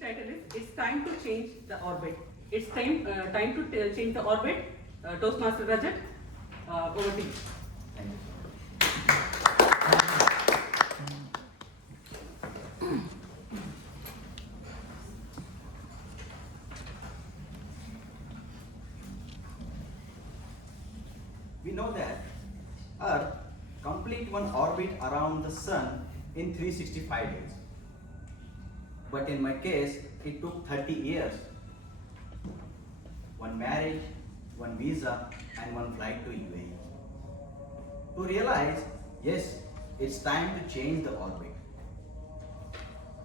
title is "It's Time to Change the Orbit." It's time to change the orbit. Toastmaster Rajat, over to you. Thank you. We know that Earth complete one orbit around the Sun in 365 days. But in my case, it took 30 years. One marriage, one visa, and one flight to UAE. To realize, yes, it's time to change the orbit.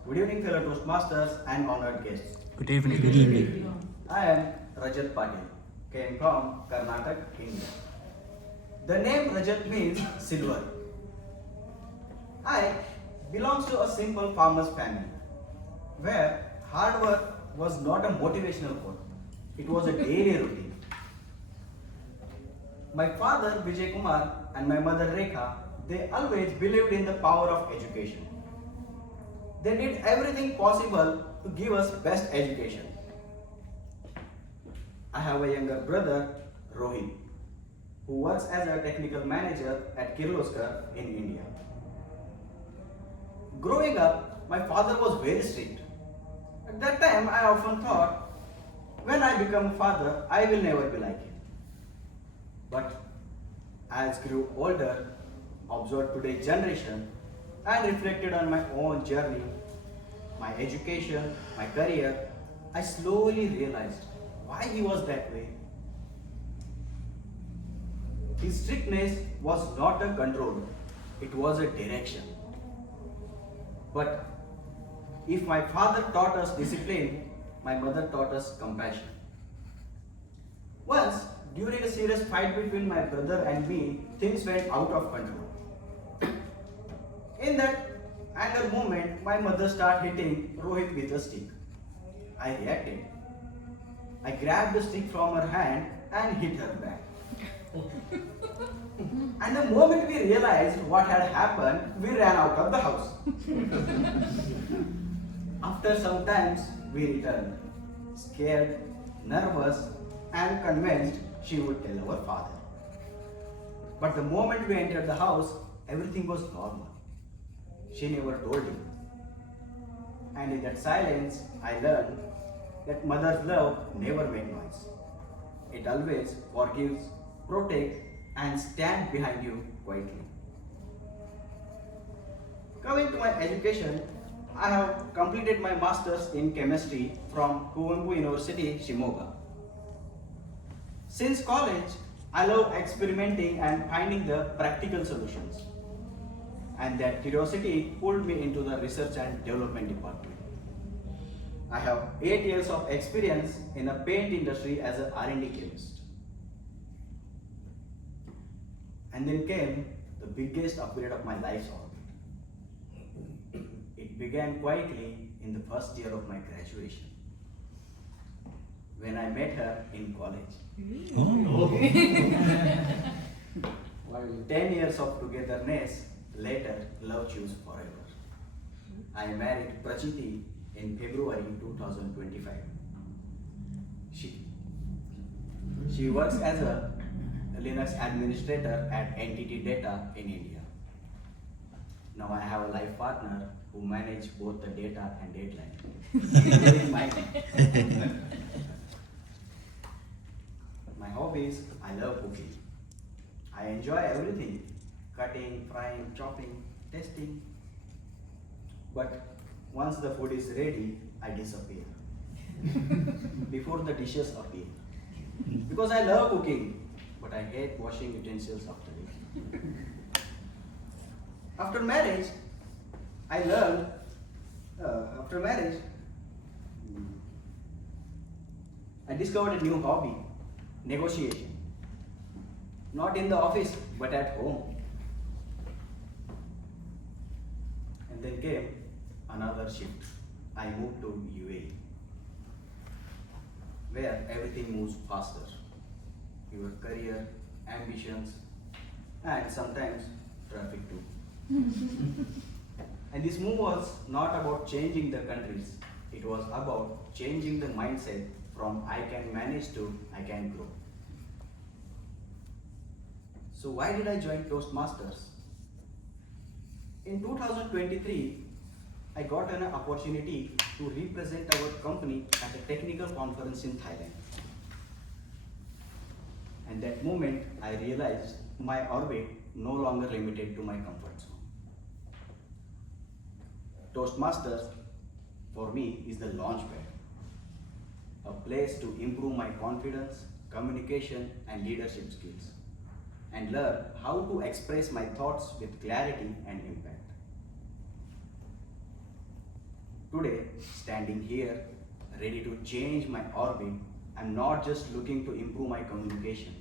Good evening, fellow Toastmasters and honored guests. Good evening. Good evening. I am Rajat Patil, came from Karnataka, India. The name Rajat means silver. I belongs to a simple farmer's family, where hard work was not a motivational quote, it was a daily routine. My father Vijay Kumar and my mother Rekha, they always believed in the power of education. They did everything possible to give us best education. I have a younger brother, Rohit, who works as a technical manager at Kirloskar in India. Growing up, my father was very strict. At that time, I often thought, when I become a father, I will never be like him. But as I grew older, observed today's generation, and reflected on my own journey, my education, my career, I slowly realized why he was that way. His strictness was not a control, it was a direction. But if my father taught us discipline, my mother taught us compassion. Once, during a serious fight between my brother and me, things went out of control. In that anger moment, my mother started hitting Rohit with a stick. I reacted. I grabbed the stick from her hand and hit her back. And the moment we realized what had happened, we ran out of the house. After some time, we returned, scared, nervous, and convinced she would tell our father. But the moment we entered the house, everything was normal. She never told him. And in that silence, I learned that mother's love never made noise. It always forgives, protects, and stands behind you quietly. Coming to my education, I have completed my master's in chemistry from Kuvempu University, Shimoga. Since college, I love experimenting and finding the practical solutions. And that curiosity pulled me into the research and development department. I have 8 years of experience in the paint industry as an R&D chemist. And then came the biggest upgrade of my life's orbit. It began quietly in the first year of my graduation, when I met her in college. Oh. While 10 years of togetherness, later love chose forever. I married Prachiti in February 2025. She works as a Linux administrator at NTT Data in India. Now I have a life partner who manages both the data and deadline. My hobbies, I love cooking. I enjoy everything, cutting, frying, chopping, testing. But once the food is ready, I disappear. Before the dishes appear. Because I love cooking, but I hate washing utensils after it. After marriage, I learned, I discovered a new hobby, negotiation. Not in the office, but at home. And then came another shift. I moved to UAE, where everything moves faster. Your career, ambitions, and sometimes traffic too. And this move was not about changing the countries, It was about changing the mindset from I can manage to I can grow. So why did I join Toastmasters? In 2023, I got an opportunity to represent our company at a technical conference in Thailand. And that moment, I realized my orbit no longer limited to my comfort zone. Toastmasters, for me, is the launchpad, a place to improve my confidence, communication, and leadership skills, and learn how to express my thoughts with clarity and impact. Today, standing here, ready to change my orbit, I'm not just looking to improve my communication.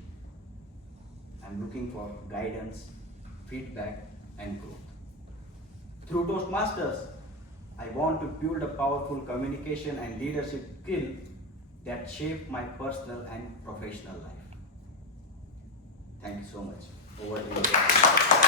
I'm looking for guidance, feedback, and growth. Through Toastmasters, I want to build a powerful communication and leadership skill that shape my personal and professional life. Thank you so much. Over to you.